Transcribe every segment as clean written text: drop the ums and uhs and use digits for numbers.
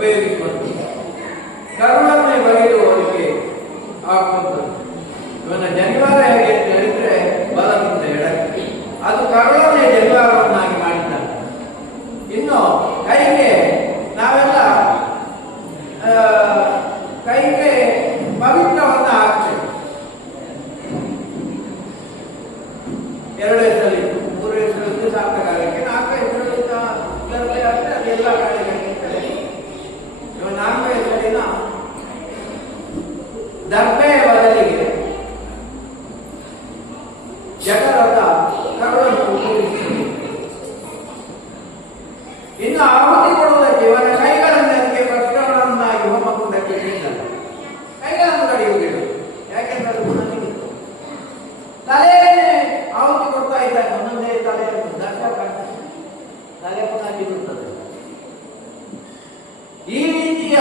ಉಪಯೋಗಿಸುವಂಥದ್ದು. ಕರುಳನ್ನೇ ಬಗೆದು ಅವರಿಗೆ ಹಾಕುವಂಥದ್ದು. ಇವನ ಜನಿವಾರ ಹೇಗೆ ಅಂತ ಹೇಳಿದ್ರೆ ಬಲದಿಂದ ಎಡಕ್ಕೆ, ಅದು ಕರುಳನ್ನೇ ಜನಿವಾರವನ್ನಾಗಿ ಮಾಡಿದ್ದಾರೆ. ಇನ್ನು ಕೈಗೆ ನಾವೆಲ್ಲ ಕೈಗೆ ಪವಿತ್ರವನ್ನ ಹಾಕ್ತೇವೆ. 2 ಹೆಸರಿತ್ತು, 3 ಹೆಸರಿದ್ದು ಸಾರ್ಥಕಾಲಕ್ಕೆ, 4 ಹೆಸರಿದ್ದ ಅದೆಲ್ಲ ಕಡೆಗೆ. ಇವ 4 ಹೆಸರಿನ ದರ್ಬೆಯ ಬದಲಿಗೆ ಜಠರದ ಕರುಳನ್ನು ಉಪಯೋಗಿಸುತ್ತದೆ. ಇನ್ನು ಆಹುತಿ ಕೊಡುವುದಕ್ಕೆ ಇವರ ಕೈಗಳನ್ನು ಅದಕ್ಕೆ ಪ್ರಶ್ನೆಗಳನ್ನಾಗಿ ಹೋಮಕುಂಡಕ್ಕೆ ಇಟ್ಟಿದ್ದಾರೆ. ಕೈಗಳನ್ನು ಕಡಿಯುವುದಿಲ್ಲ, ಯಾಕೆಂದ್ರೆ ಅದು ಗುಣ ಸಿಗುತ್ತೆ. ತಲೆಯನ್ನೇ ಆಹುತಿ ಕೊಡ್ತಾ ಇದ್ದಾನೆ. ಒಂದೊಂದೇ ತಲೆಯನ್ನು ತಲೆ ಪುನಃ ಬಿಡುತ್ತದೆ. ಈ ರೀತಿಯ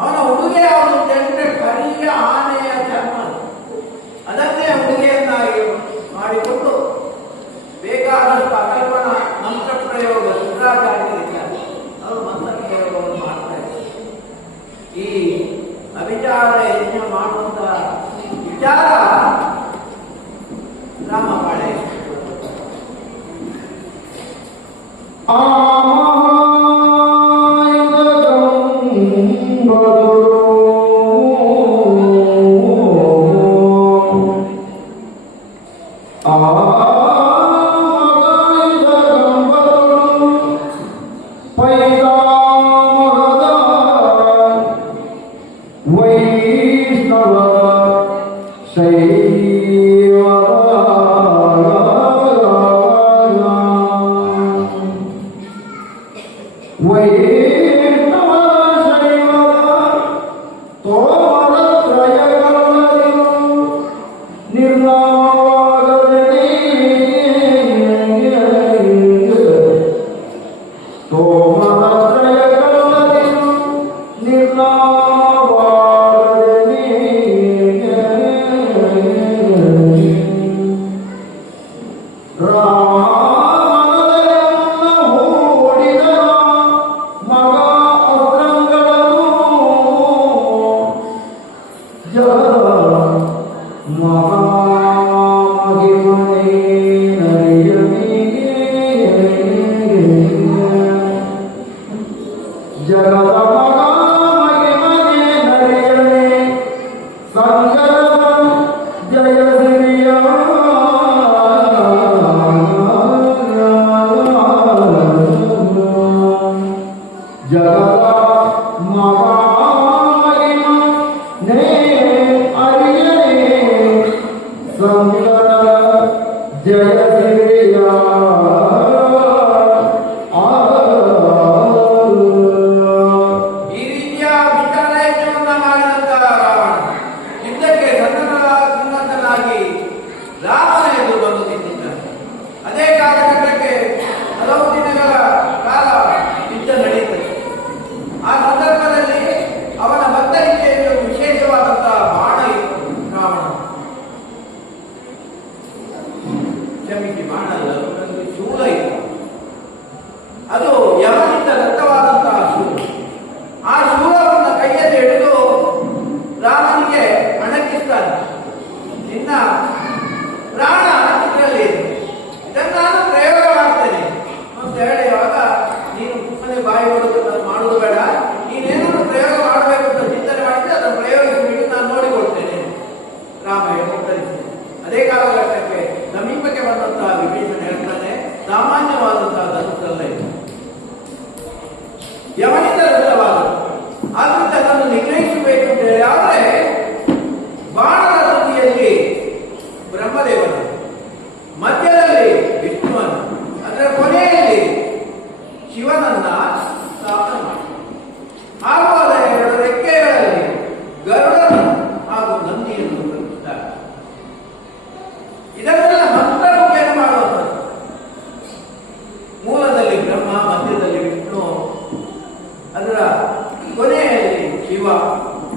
ಅವನ ಉಡುಗೆ ಯಾವುದು ಅಂತ ಹೇಳಿದ್ರೆ ಕರಿಯ ಆನೆಯ ಚರ್ಮ, ಅದನ್ನೇ ಉಡುಗೆಯನ್ನಾಗಿ ಮಾಡಿಕೊಂಡು ಬೇಕಾದಷ್ಟು ಅಕಲ್ಪನ ಮಂತ್ರ ಪ್ರಯೋಗ ಶುಕ್ರಾಚಾರ್ಯರಿದ್ದಾರೆ, ಅವರು ಮಂತ್ರ ಪ್ರಯೋಗವನ್ನು ಮಾಡ್ತಾ ಇದ್ದಾರೆ. ಈ ಅವಿಚಾರ ಯಜ್ಞ ಮಾಡುವಂತ ವಿಚಾರ ರಾಮಪಾಳೆ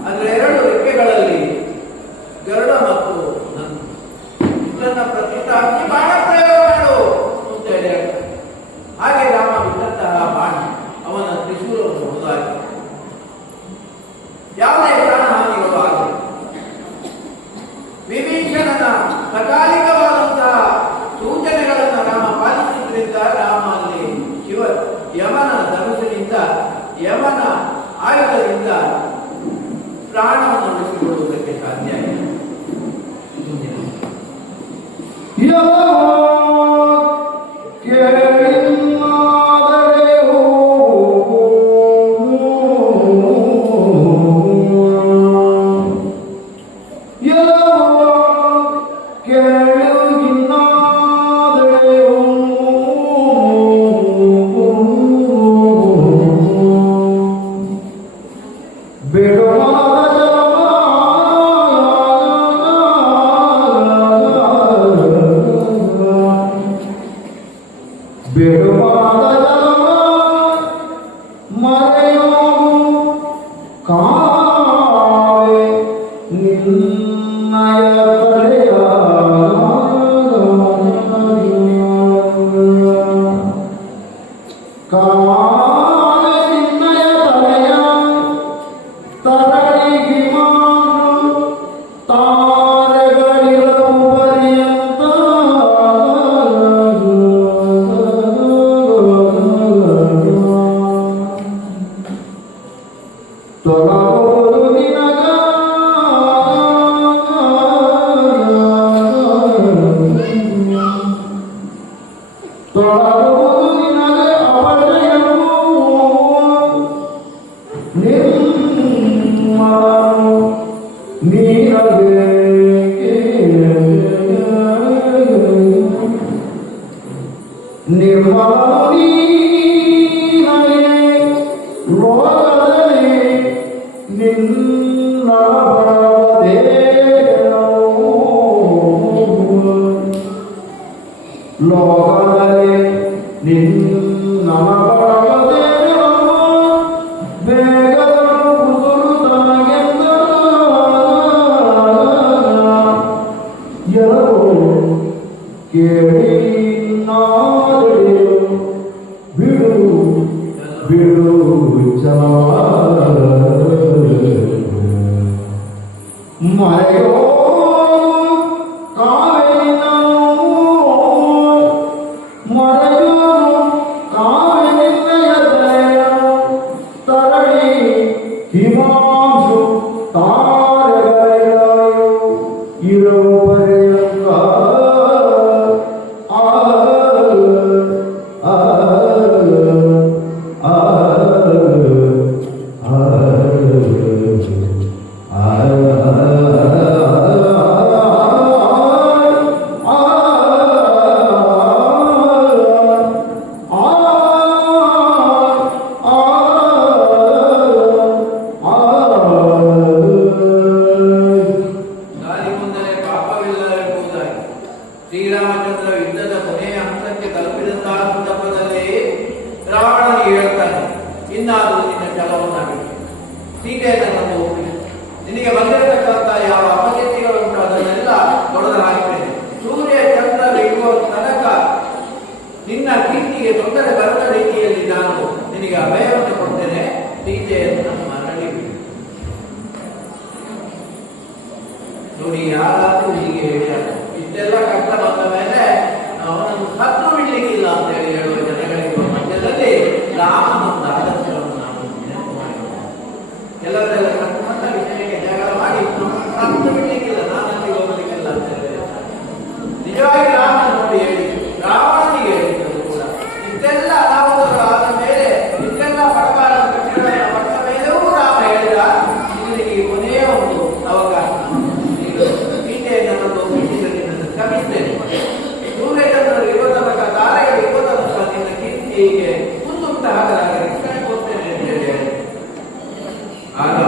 ಅದರ 2 ರೆಕ್ಕೆಗಳಲ್ಲಿ ಗರುಡ ಮತ್ತು ನಂದಿ. ಇದನ್ನ ಪ್ರತಿಷ್ಠಾಪಿಸಿ ಬಾಣ ಪ್ರಯೋಗ ಮಾಡು ಅಂತ ಹೇಳಿ ಹಾಗೆ ರಾಮ ಬಿಟ್ಟಂತಹ ಬಾಣ ಅವನ ತ್ರಿಶೂಲವನ್ನು ಹೊರದಾಕಿ ಯಮನ ಆಯುಧದಿಂದ ಪ್ರಾಣವನ್ನು ಉಳಿಸಿಕೊಳ್ಳುವುದಕ್ಕೆ ಸಾಧ್ಯ ಇಲ್ಲ. ಆಗ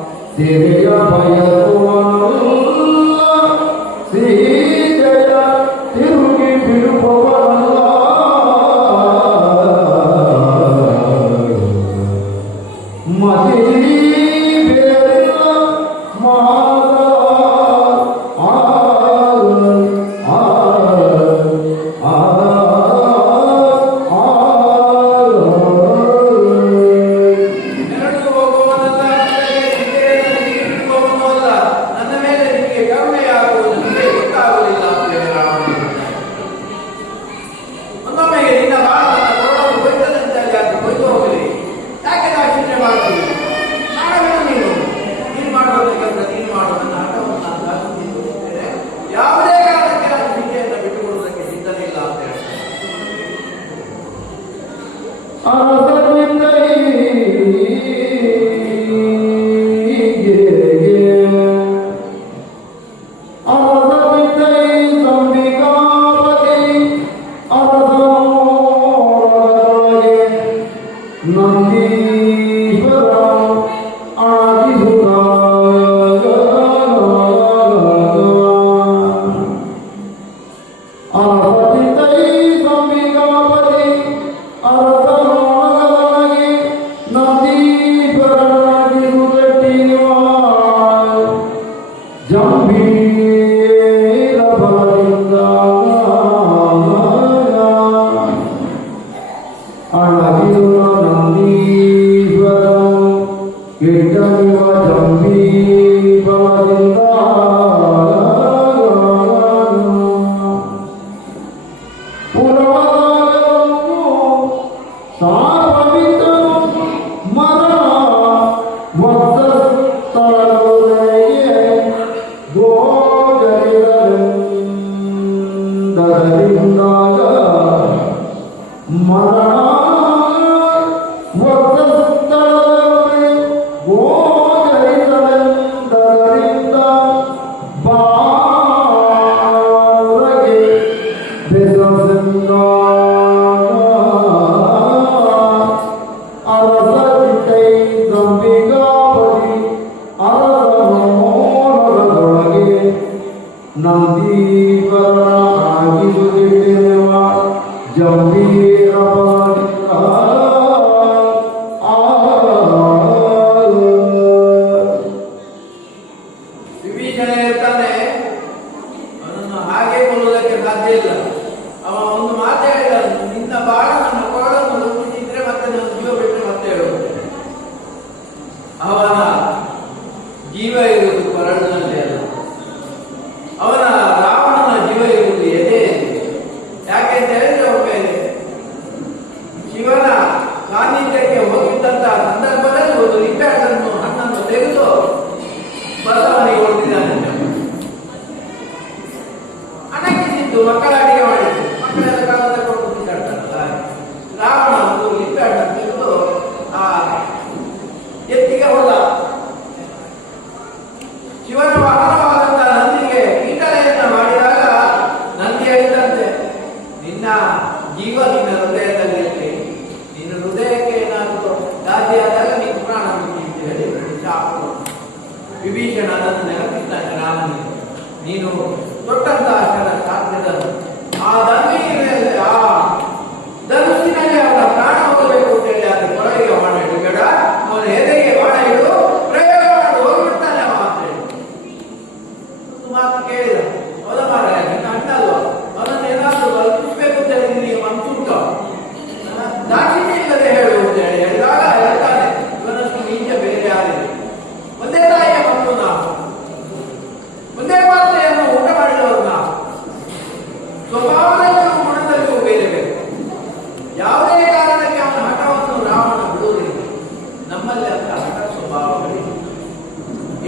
Siriya Bhaya Sriya ವಿಭೀಷಣ ಇರ್ತಾನೆ, ಅವನನ್ನು ಹಾಗೆ ಕೊಲ್ಲುವುದಕ್ಕೆ ಸಾಧ್ಯ ಇಲ್ಲ. ಅವ ಒಂದು ಮಾತು ಹೇಳಿದ, ನಿನ್ನ ಬಾಣ ನನ್ನ ಕೊರಳನ್ನು ರೂಪಿಸಿದ್ರೆ ಮತ್ತೆ ನನ್ನ ಜೀವ ಬಿಟ್ಟರೆ ಮತ್ತೆ ಹೇಳುತ್ತೆ. ಅವನ ಜೀವ ಇರುವುದು ಕೊರಳಿನಲ್ಲಿ ಅಲ್ಲ, ಅವನ ರಾವಣನ ಜೀವ ಇರುವುದು ಎದೆಯಲ್ಲಿ. ಯಾಕೆ ಅಂತ ಹೇಳಿದ್ರೆ ಒಮ್ಮೆ ಶಿವನ ಸಾನ್ನಿಧ್ಯಕ್ಕೆ ಹೋಗಿದ್ದಂತಹ ಸಂದರ್ಭದಲ್ಲಿ ಒಂದು ಲಿಂಬೆಹಣ್ಣನ್ನು ಹಣ್ಣನ್ನು ತೆಗೆದು ಬಸವನಿಗೆ ಹೊಡೆದಿದ್ದಾನೆ. ಅಣಕಿಸಿದ್ದು ಮಕ್ಕಳ ಅಡಿಗೆ ಮಾಡಿದ್ದು, ಮಕ್ಕಳೆಲ್ಲ ಕಾಲ ತಗೊಂಡು ಕೂತಿದ್ದಾಡ್ತಾರಲ್ಲ. ರಾವಣ ಒಂದು ಲಿಂಬೆಹಣ್ಣನ್ನು ತೆಗೆದು ಆ ಎತ್ತಿಗೆ ಹೋದ. ಶಿವನ ವಾಹನವಾದಂತಹ ನಂದಿಗೆ ಕೀಟಲೆಯನ್ನ ಮಾಡಿದಾಗ ನಂದಿ ಹೇಳಿದಂತೆ, ನಿನ್ನ ಜೀವ ನಿನ್ನ ಹೃದಯದಲ್ಲಿರುತ್ತೆ, ನಿನ್ನ ಹೃದಯಕ್ಕೆ ಏನಾದರೂ ಗಾದಿಯಾದಾಗ ನೀನು ಪ್ರಾಣ ಬಿಡ್ತೀನಿ ಹೇಳಿ ಶಾಪ. ವಿಭೀಷಣ ಅದನ್ನು ನೆನಪಿಸ್ತಾನೆ ರಾಮನಿಗೆ, ನೀನು ತೊಟ್ಟಂತಹ ಸಾಧ್ಯದ ಆ ದಂಡಿನಲ್ಲಿ ಆ ಧನುಸ್ಸಿನಲ್ಲಿ ಅವನ ಪ್ರಾಣ ಹೋಗಬೇಕು ಅಂತ ಹೇಳಿ ಅದರ ಕೊರಳಿಗೆ ಬಾಣ ಇಡಬೇಡ, ಅವನ ಎದೆಗೆ ಬಾಣ ಇಡು, ಪ್ರಯೋಗ ಮಾಡಿ ಹೋಗ್ಬಿಡ್ತಾನೆ ಅವ ಅಂತ ಹೇಳಿ ಮಾತು ಕೇಳಿದ. ಅವನ ಮಾರ ನಿನ್ನ ಅಣ್ಣಲ್ವ, ಅವನನ್ನು ಏನಾದರೂ ಕಲ್ಪಿಸ್ಬೇಕು ಅಂತ ಹೇಳಿ ನಿನಗೆ ಮನ್ಸುಂಟು, ದಾಕ್ಷಿಣ್ಯ ಇಲ್ಲದೆ ಹೇಳು ಅಂತ ಹೇಳಿ ಹೇಳಿದಾಗ ಹೇಳ್ತಾನೆ, ಇವನಷ್ಟು ನೀಚ ಬೇರೆ ಯಾರಿದೆ, ಒಂದೇ ತಾಯಿಯ ಮಕ್ಕಳು ನಾವು, ಒಂದೇ ಪಾತ್ರೆಯನ್ನು ಊಟ ಮಾಡಿದವರು ನಾವು, ಸ್ವಭಾವದಲ್ಲಿಯೂ ಗುಣದಲ್ಲಿಯೂ ಬೇರೆ ಬೇರೆ. ಯಾವುದೇ ಕಾರಣಕ್ಕೆ ಅವನ ಹಠವನ್ನು ರಾವಣ ಬಿಡುವುದಿಲ್ಲ. ನಮ್ಮಲ್ಲಿ ಅಂತ ಹಠ ಸ್ವಭಾವಗಳಿವೆ.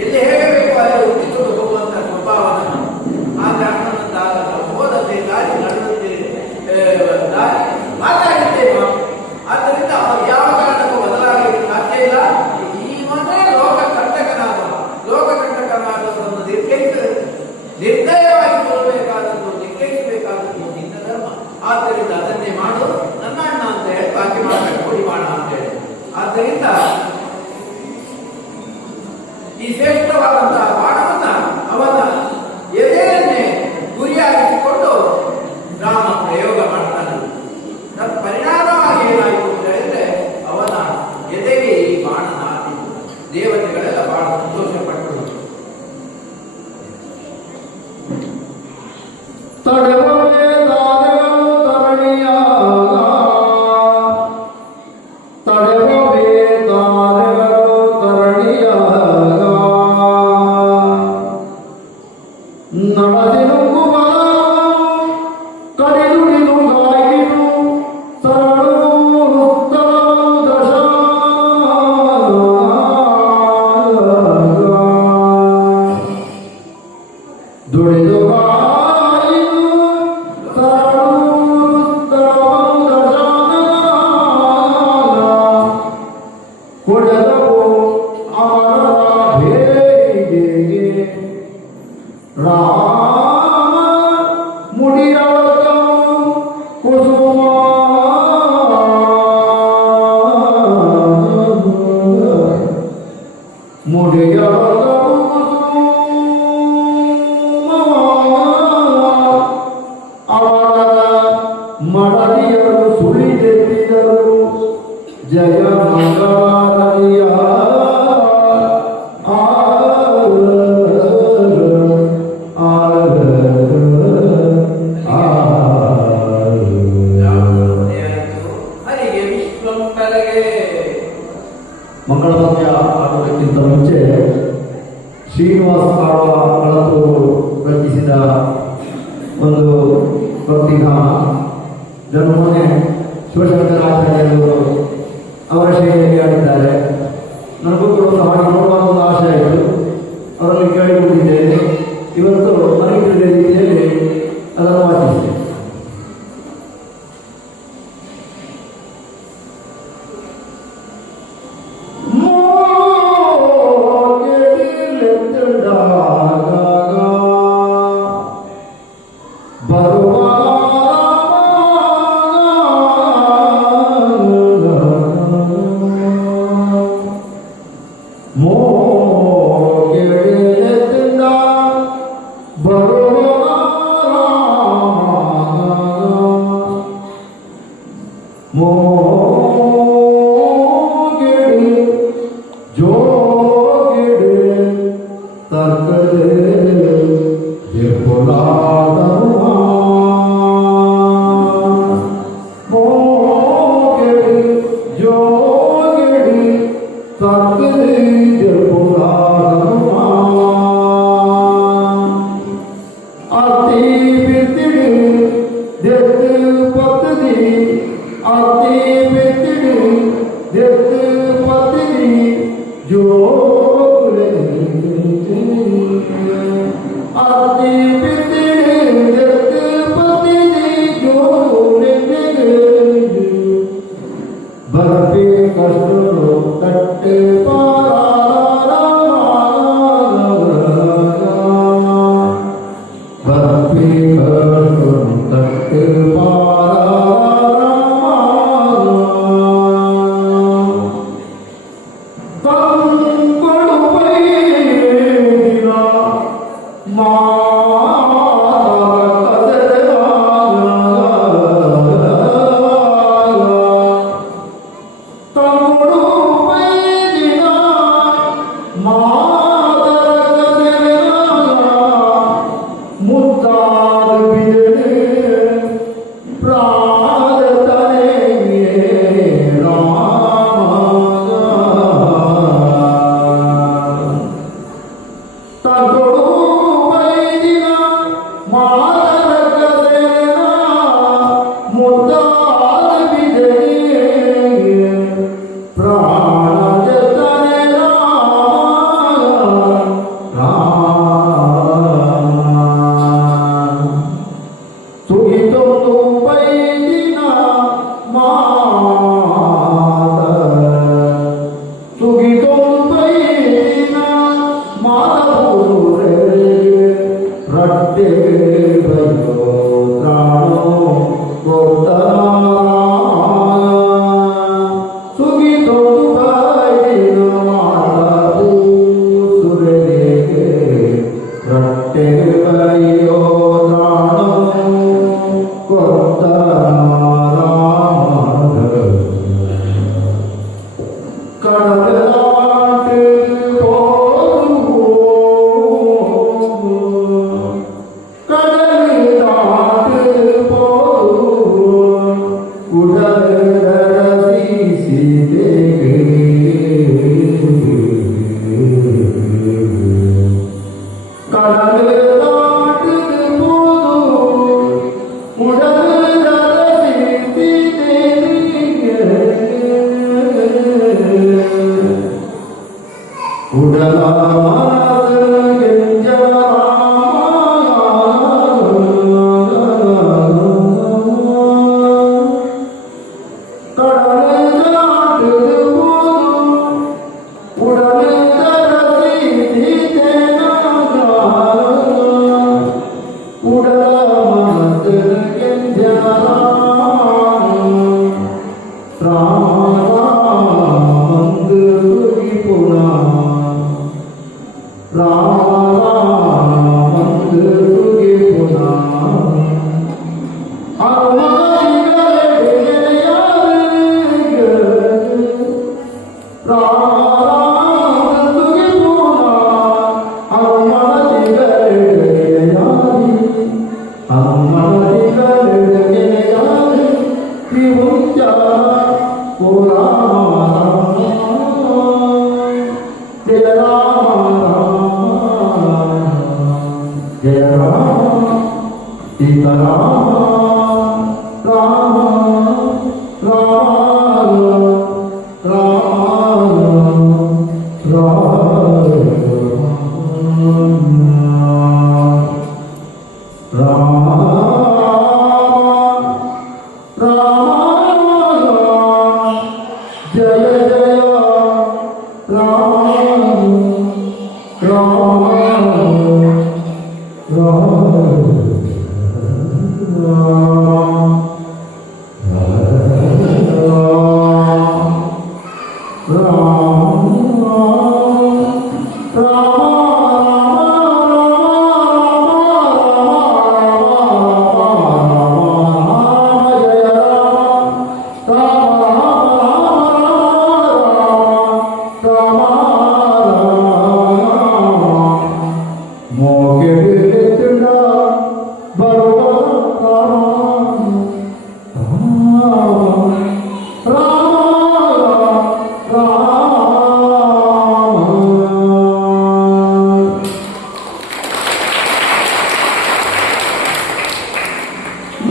ಎಲ್ಲಿ ಹೇಗೆ ಬೇಕು ಅಲ್ಲಿ ಹುಟ್ಟಿಕೊಂಡು ಹೋಗುವಂತಹ ಸ್ವಭಾವನ ಆದ್ರೆ ಅಣ್ಣನಂತಾಗಲ್ಲ. ಹೋದಂತೆ ದಾರಿ ನಡೆದಂತೆ ದಾರಿ ಮಾತಾಡಿದ್ದೇವೆ. ಆದ್ದರಿಂದ ಅವರು ಯಾವ ಕಾರಣಕ್ಕೂ ಬದಲಾಗಲಿಕ್ಕೆ ಸಾಧ್ಯ ಇಲ್ಲ. ಈ ಮೊನ್ನೆ ಲೋಕಕಂಟಕನಾದವರನ್ನು ನಿರ್ದಯವಾಗಿ ಕೊಲ್ಲಬೇಕಾದದ್ದು, ನಿರ್ಗಹಿಸಬೇಕಾದದ್ದು ನಿನ್ನ ಧರ್ಮ. ಆದ್ದರಿಂದ ಅದನ್ನೇ ಮಾಡು, ನನ್ನ ಅಣ್ಣ ಅಂತ ಹೇಳಿ ಬಾಕಿ ಮಾಡಬೇಕು, ಕೊಡಿ ಮಾಡ ಅಂತ ಹೇಳಿ. ಆದ್ದರಿಂದ ಈ ಶ್ರೇಷ್ಠವಾದಂತಹ ಬಾಣವನ್ನ ಅವನ ಎದೆಯನ್ನೇ ಗುರಿಯಾಗಿಸಿಕೊಂಡು ರಾಮ ಪ್ರಯೋಗ ಮಾಡ್ತಾನೆ. ಪರಿಣಾಮವಾಗಿ ಏನಾಯಿತು ಅಂತ ಹೇಳಿದ್ರೆ ಅವನ ಎದೆಗೆ ಈ ಬಾಣ ನಾಟಿ. ದೇವತೆಗಳೆಲ್ಲ ಬಹಳ ಸಂತೋಷ ಪಟ್ಟರು. ಮಂಗಳವಾದ್ಯ ಆಡುವುದಕ್ಕಿಂತ ಮುಂಚೆ ಶ್ರೀನಿವಾಸ ಕಾಳತು ರಚಿಸಿದ ಒಂದು ಭಕ್ತಿಧಾಮ ಜನಮೋನೆ ಶಿವಶಂಕರಾಚಾರ್ಯರು ಅವರ ಶೈಲಿಯಲ್ಲಿ ಆಡಿದ್ದಾರೆ. ನನಗೂ ಕೂಡ ಒಂದು ಹಾಗೆ ನೋಡುವ ಒಂದು ಆಶೆ ಆಯಿತು, ಅವರಲ್ಲಿ ಕೇಳಿಕೊಂಡಿದ್ದೇನೆ. ಇವತ್ತು ನನಗೆ ತಿಳಿದ ರೀತಿಯಲ್ಲಿ ಅದನ್ನು ವಾಚಿಸಿದೆ.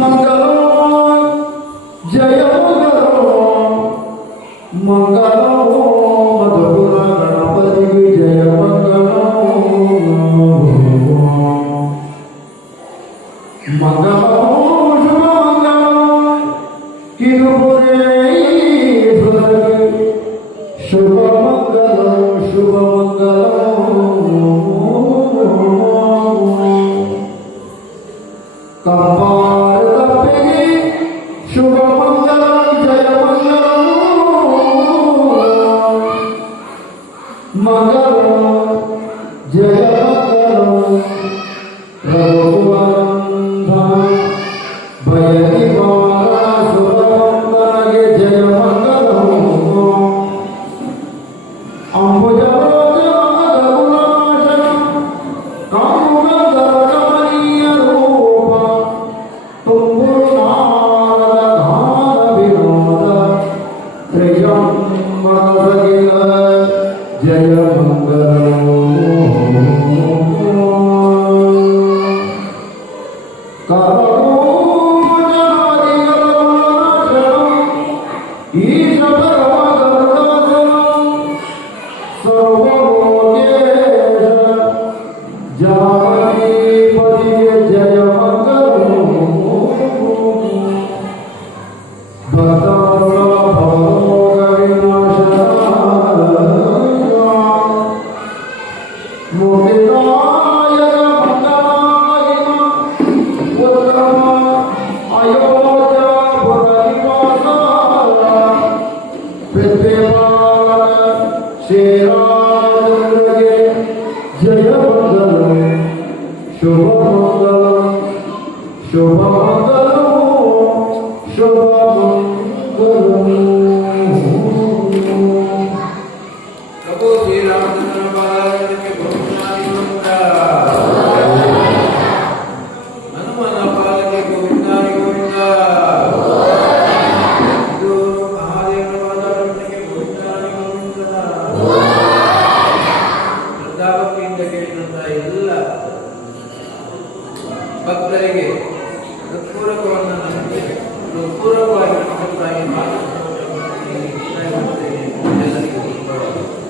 ಮಂಗಲೋ ಜಯ ಮಂಗಲೋ ಮಂಗಲೋ ಮಧುರ ಗಣಪತಿಗೆ ಜಯ ಮಂಗಲೋ ಮಂಗಲೋ ಶುಭ ಮಂಗಲೋ ಕಿರುಪುರೇಶ್ವರಗೆ ಶುಭ ಮಂಗಲೋ ಶುಭ ಮಂಗಲೋ ಕಪಾಲ ತಪ್ಪಿಗೆ ಶುಭ ಮಂಗಲ ಜಯ ಮಂಗಲ ಮಂಗಲ ಜಯ ಮಂಗಲ ರಘುವಂಧ ಭಯದಿ ಮಾರ ಸುರವಂದನಗೆ ಜಯ ಮಂಗಲ ಅಂಬುಜ ಜಯ ಮಂಗಲೋ ಜಯ ಮಂಗಲೋ ಜಯ ಮಂಗಲ ಶುಭ ಮಂಗಲ ಶುಭ ಮಂಗಲ ಶುಭ ಮಂಗಲ ಪ್ರಭು ಶ್ರೀರಾಮಚಂದ್ರ ಪಾಲಕರಿಗೆ ಬಹುಮಾನಿ ಮಂತ್ರ ಹನುಮನ ಪಾಲಕ್ಕೆ ಗೋವಿಂದಾರಿ ಗೋವಿಂದ ಇದು ಮಹಾದೇವನ ಪಾದಕ್ಕೆ ಗೋವಿಂದಾರಿ ಗೋವಿಂದ ಶ್ರದ್ಧಾಭಕ್ತಿಯಿಂದ ಕೇಳಿದಂತ ಎಲ್ಲ ಭಕ್ತರಿಗೆ ಹೃತ್ಪೂರ್ವಕವನ್ನು ನನಗೆ ಹೃತ್ಪೂರ್ವಕವಾಗಿ ಮಾತನಾಡುತ್ತಾ ಈ ಮಾತನ್ನು ಎಲ್ಲರಿಗೂ